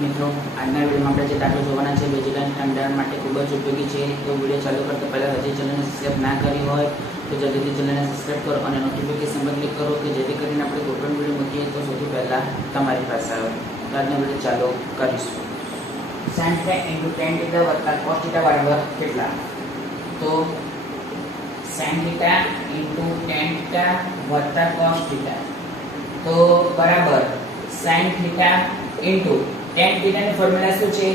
મિત્રો આજના વિડીયોમાં આપણે જે દાખલો જોવાના છે બેઝિક અંડાર માટે ખૂબ જ ઉપયોગી છે. તો વિડીયો ચાલુ કરતા પહેલાં હજી ચેનલને સબસ્ક્રાઈબ ના કરી હોય તો જલ્દીથી ચેનલને સબસ્ક્રાઈબ કરો અને નોટિફિકેશન પર ક્લિક કરો કે જેથી કરીને આપણે કોઈ પણ વિડીયો મૂકીએ તો સૌથી પહેલાં તમારી પાસે આવે. તો આજનો વિડીયો ચાલુ કરીશું. sin θ × tan θ + cos θ બરાબર કેટલા? તો sin θ × tan θ + cos θ તો બરાબર sin θ × tan θ ની ફોર્મ્યુલા શું છે?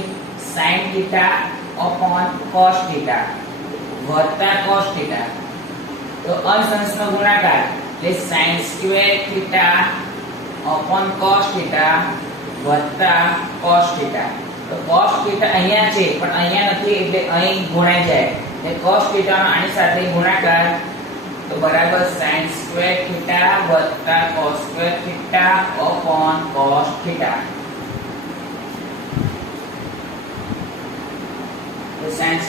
sin θ / cos θ + cos θ. તો અંશ અંશનો ગુણાકાર એટલે sin² θ / cos θ + cos θ. તો cos θ અહીંયા છે પણ અહીંયા નથી એટલે અહીં ગુણાઈ જાય એટલે cos θ નો આની સાથે ગુણાકાર તો બરાબર sin² θ + cos² θ / cos θ. તો sin² θ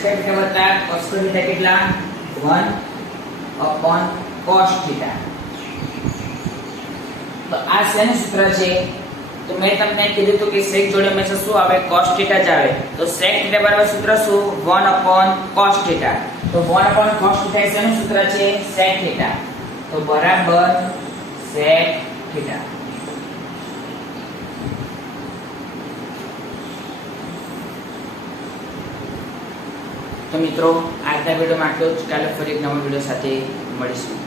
+ cos θ કેટલા? 1/cos θ. તો આ શેનું સૂત્ર છે? તો મેં તમને કીધું હતું કે sec જોડે હંમેશા શું આવે? cos θ જ આવે. તો sec θ બરાબર સૂત્ર શું? 1/cos θ. તો 1/cos θ એ શેનું સૂત્ર છે? sec θ. તો બરાબર sec θ. તો મિત્રો આજના વિડીયોમાં આટલું જ. કાલે ફરી એક નવા વિડીયો સાથે મળીશું.